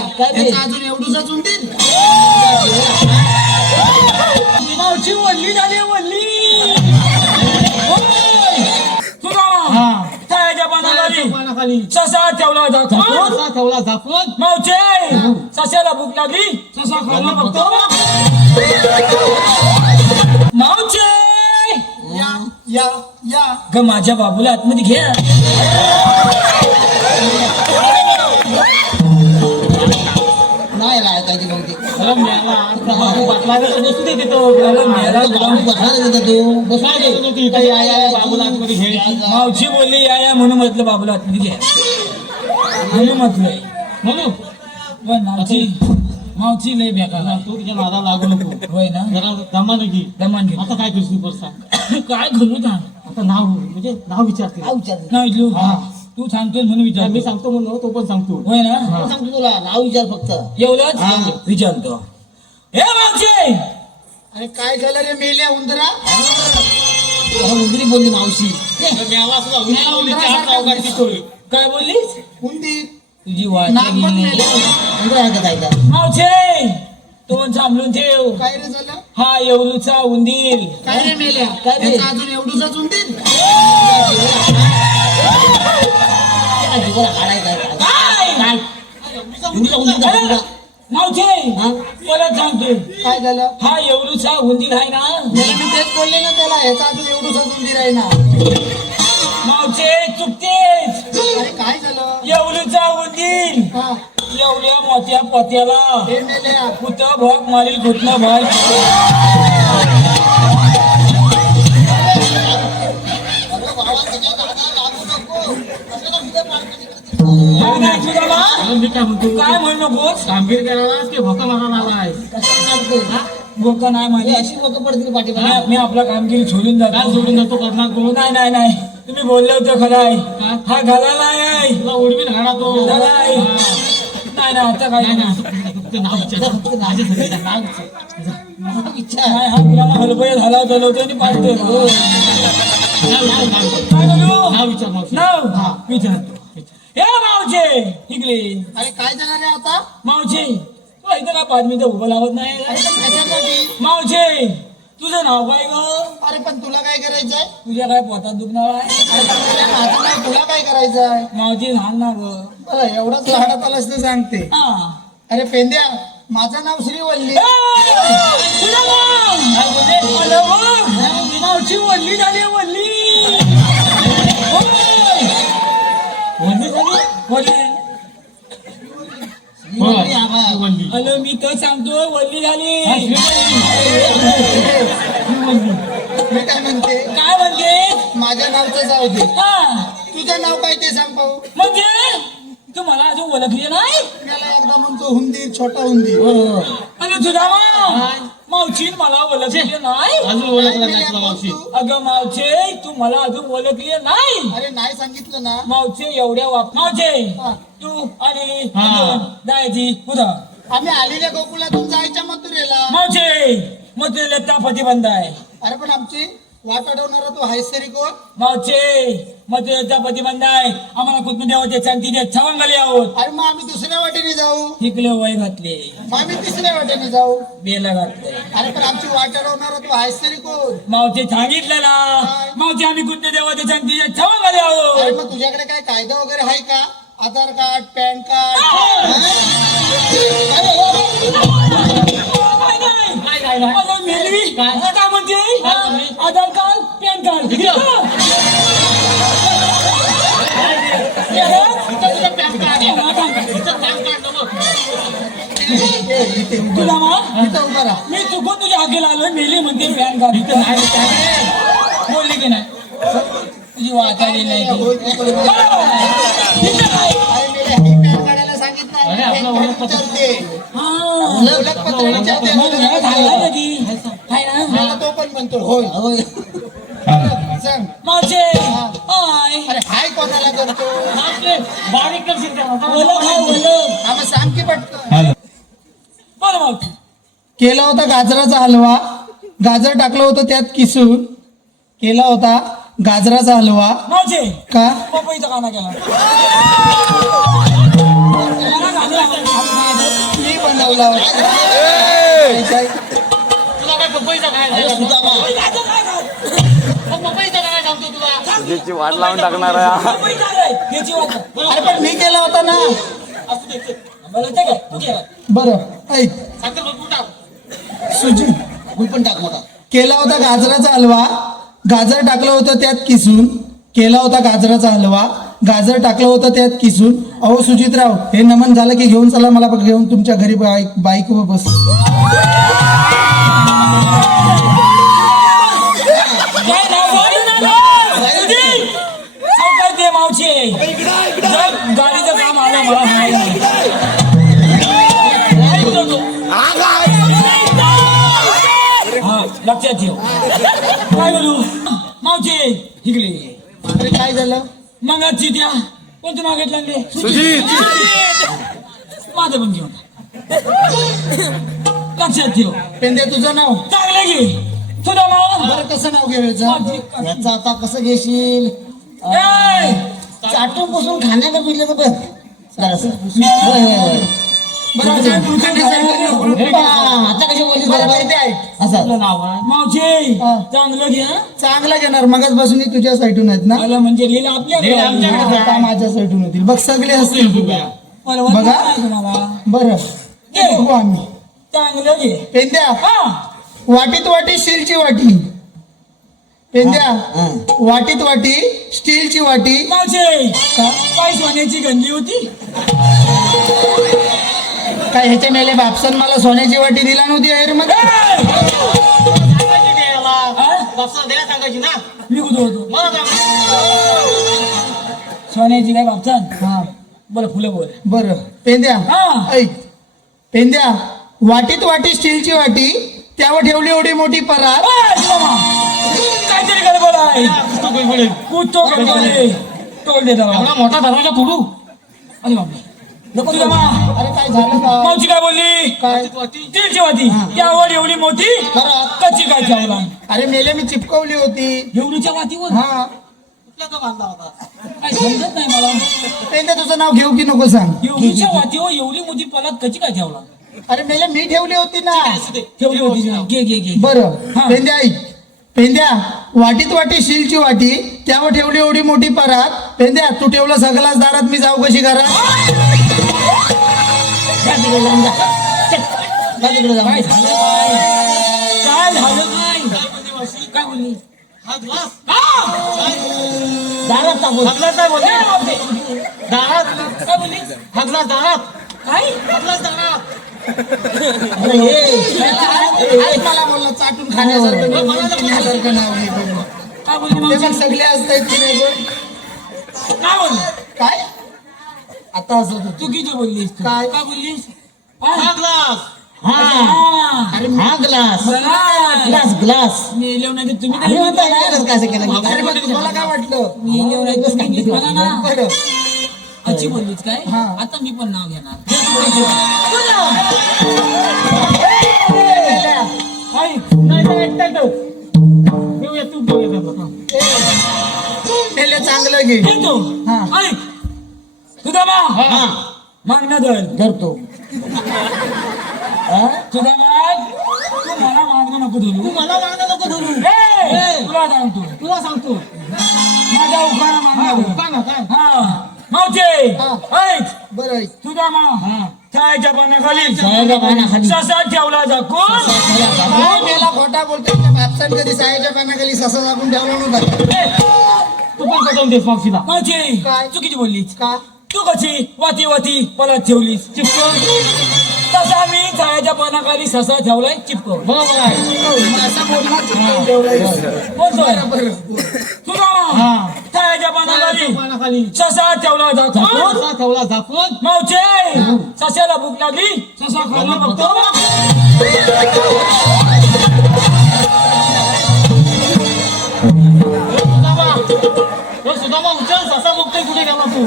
मेल्या त्याचा अजून एवढूसाच उंदीर मावची वल्ली झाली वल्ली पानाखाली ससा ठेवला झाकून मावचे सशाला भूक लागली ससा खायला बघतो मावचे या या या ग माझ्या बाबूला आतमध्ये घ्या नाही लायकायची बहुतेक मावशी बोलली या म्हणून म्हटलं बाबूला आतमध्ये घ्या म्हणून म्हटलंय म्हणून पण मावची लय बेकार तू तिच्या नादा लागू नको होय ना जरा दमान घे दमान घे आता काय करशील बरं काय घालू का आता नाव म्हणजे नाव विचारते नाही तू हा. तू सांगतोय म्हणून विचार मी सांगतो म्हणून तो पण सांगतो होय ना सांगतो तुला नाव विचार फक्त एवढंच विचारतो हे मावशी अरे काय झालं रे मेल्या उंदरा उंदरी बोलली मावशी काय बोललीस उंदीर तुझी वाट नाक पण मेलं. उंदरा आहे का जायचा मावशे तोंड सांभाळून ठेव काय रे झालं हा येवलूचा उंदीर काय रे मेल्या त्याचा अजून एवढूसाच उंदीर मावशे परत सांगतो काय झालं हा येवलूचा उंदीर आहे ना मी तेच बोलले ना त्याला ह्याचा अजून एवढूसाच उंदीर आहे ना मावशे चुकतेच अरे काय झालं येवलूचा उंदीर हा एवढ्या मोठ्या पत्याला हे मेल्या कुठ भाग मारील घुटणं भाग काय म्हणू नकोस गंभीर करायला ते भोका मारायला आलाय बोका नाही माझी अशी भोका पडतील पाठीमागे मी आपला कामगिरी सोडून काय जातो सोडून जातो करणार कोण नाही नाही नाही तुम्ही बोलले होते खरं आहे हा घाला नाही तुला उडवीन घाला तो नाही नाही आता काय नाव विचार नाव विचार नाही हा तुला हलपय झाला होता आणि पाहतोय काय बोलू नाव विचार मावशी. नाव विचारतो हे मावचे इकडे अरे काय झालं रे आता मावचे तू इथं का 5 मिनिटं उभं लावत नाही अरे पण कशासाठी मावचे तुझं नाव काय ग अरे पण तुला काय करायचंय तुझ्या काय पोटात दुखणार आहे अरे पण माझं नाव तुला काय करायचंय मावची सांग ना ग बरं एवढंच लहानात आलंच ते सांगते हा अरे पेंद्या माझं नाव श्रीवल्ली तुझं नाव काय बोलते अरे वा मावची वल्ली झाली वल्ली वल्ली झाली वल्ली अरे मी तर सांगतो वल्ली झाली मी काय म्हणते काय म्हणते माझ्या नावचं जाऊ दे हा तुझं नाव काय ते सांग पाहू म्हणजे तू मला अजून ओळखली नाही त्याला एकदा म्हणतो हुंदीर छोटा हुंदीर अरे तुझा मावशी मला ओळखली नाही अजून ओळखला नाही तुला मावशी अगं मावचे तू मला अजून ओळखली नाही अरे नाही सांगितलं ना मावचे एवढ्या मावचे हा. तू आणि हा. जायची उदा आम्ही आलेल्या गोकुळातून जायच्या मथुरेला मावचे मग ते लत्ता प्रतिबंध आहे अरे पण आमची वाट अडवणारा तो हायसरी कोण मावचे मग ते लत्ता प्रतिबंध आहे आम्हाला कुठून देवाचे शांतीचे छवंगले आहोत अरे मग आम्ही दुसऱ्या वाटेने जाऊ इकडे वय घातले मग आम्ही तिसऱ्या वाटेने जाऊ बेला घातले अरे पण आमची वाट अडवणारा तो हायसरी कोण मावचे सांगितलेला मावचे आम्ही कुठून देवाचे शांतीचे छवंगले अरे आहोत मग तुझ्याकडे काय कायदा वगैरे आहे का आधार कार्ड पॅन कार्ड काय म्हणते आधार कार्ड पॅन कार्ड तुला उभा राहा मी चुकून तुझ्या हाकेला आलोय मेली म्हणते पॅन कार्ड इथं नाही बोलली की नाही तुझी वाच आली नाही ती. अरे मेले हे पॅन काढायला सांगितलं अरे, आपलं विचारते हा. ओळखपत्र विचारते मग मला झालं ना ती. हाय ना? मला तो पण म्हणतो होय सांग मावशे हाय अरे हाय कोणाला करतो बारीक करशील का? ओळख हाय ओळख. हा मग सांग की पटकन बरं मावशी केला होता गाजराचा हलवा गाजर टाकलं होतं त्यात किसून केला होता गाजराचा हलवा मावशे का पपईचा काना केला मला गाजर आवडतो. ठेवला तुला काय पपईचा काय सुदामा पपईचा काय सांगतो तुला तुझ्याची वाट लावून टाकणार आहे. त्याची वाट अरे पण मी केला होता ना. असू दे मला येते काय तू केला बरं ऐक साखर भरपूर टाक सुजी गुळ पण टाक मोठा. केला होता गाजराचा हलवा, गाजर टाकलं होतं त्यात किसून. केला होता गाजराचा हलवा, गाजर टाकलं होतं त्यात किसून. अहो सुजितराव, हे नमन झालं की घेऊन चला मला घेऊन तुमच्या घरी बाईकवर बस. काय नाव काय ते मावचे गाडीचं काम आलं मला नाही हा लक्षात ठेव काय बोलू मावचे इकडे अरे काय झालं? मंगाची द्या कोणतं मागितलं ते सुजित माझं पण घेऊन लक्षात ठेव पेंद्या तुझं नाव चांगलं घे तुझा माव बरं कसं नाव घ्यायचं? याचा आता कसं घेशील? ए! चाटून पुसून खाण्याला पिले तर बस जरासं. बरं आता तू काय सांगितलं? हे पहा, आता कशी बोलली मला जरा माहिती आहे. असं आपलं नाव आहे मावचे हा. चांगलं घे हा. चांगला घेणार मगच बसून तुझ्या साईटून आहेत ना. मला म्हणजे लिहिलं आपल्याकडे आता माझ्या साईटून होतील बघ सगळे असतील तुझ्या. मला वाटलं बघा. नाही तुम्हाला बरं घे. बघू आम्ही. चांगलं घे पेंद्या हा वाटीत वाटी स्टीलची वाटी. पेंद्या हा. वाटीत वाटी स्टीलची वाटी. मावचे काय सोन्याची गंजी होती काय ह्याच्या मेले बापसन मला सोन्याची वाटी दिला नव्हती अहेर मध्ये. सांगायची ना मी कुठं होतो सोन्याची काय बापचान हा बोला फुलं बोल बरं पेंद्या हा. ऐक पेंद्या वाटीत वाटी स्टीलची वाटी त्यावर ठेवली एवढी मोठी परात. काहीतरी गडबड आहे कुठतो गडबड टोल देता मोठा दरवाजा फोडू अरे बापरे नको तुझ्या मा अरे काय झालं का? मावशी काय बोलली काय तिळची होती त्यावर एवढी मोठी कच्ची काय ठेवला अरे मेले मी चिपकवली होती. एवढीच्या वातीवर हा काय समजत नाही मला पेंद्या तुझं नाव घेऊ की नको सांग. एवढीच्या वातीवर एवढी मोठी पलात कच्ची काय ठेवला अरे मेले मी ठेवली होती ना. ठेवली होती ना. घे घे घे बरं हा. पेंद्या ऐक पेंद्या वाटीत वाटी स्टीलची वाटी त्यावर ठेवली एवढी मोठी परात. पेंद्या तू ठेवलं सगळ्याच दारात मी जाऊ कशी करा? जा तिकडे जाऊन जा. चल, जा तिकडे जाऊन काय जा. झालं काय झालं काय काय बोलली दारात टाकून. काय बोलली काय अरे हे, आज मला बोलला चाटून खाण्यासारखं नाही, पिण्यासारखं नाव नाही बोललं. काय बोलली ते मावशी? मग सगळे असतात की नाही बोल? काय बोलली काय आता असं होतं. चुकीची बोललीस तू. काय? काय बोललीस हा अरे हा ग्लास ग्लास. Glass glass. मी येऊ नाही तर तुम्ही आम्ही म्हणतो तरी ग्लास कसं केलं? अरे पण तुम्हाला काय वाटलं? मी येऊ नाही तर तुम्ही नीट म्हणा ना. बरं अच्छी बोललीस काय हा. आता मी पण नाव घेणार हाय. नाही तर एकटा ठेव. घेऊया तू घेऊया मेले चांगलं घे. घेतो हा. ऐक सुदामा हा मागणं धर धरतो. सुदामा तू मला मागणं नको धरू मला मागणं नको धरू. तुला सांगतो माझ्या उखाणा मागणं काय? हा मावचे हा. ऐक बरं ऐक. सुदामा छायाच्या पाण्याखाली छायाच्या पाण्याखाली. ससा ठेवला झाकून काय मेला खोटा बोलतो त्या बापसान कधी सायाच्या पानाखाली ससा झाकून ठेवला नव्हता. तू पण पटवून देस मावशीला मावशी काय? चुकीची बोललीस का तू कशी वाती वाती पलात ठेवलीस चिपकून तसा मी छायाच्या पानाखाली ससा ठेवलाय चिपकून बरोबर आहे. हो, असं बोलणार चिपकून ठेवलंय. बोलतोय बरं. सुदामा छायाच्या पानाखाली ससा ठेवला झाकून ठेवला झाकून. मावचे सस्याला भूक लागली ससा खायला बघतो सुदामा उचल ससा बघतोय कुठे गेला तू.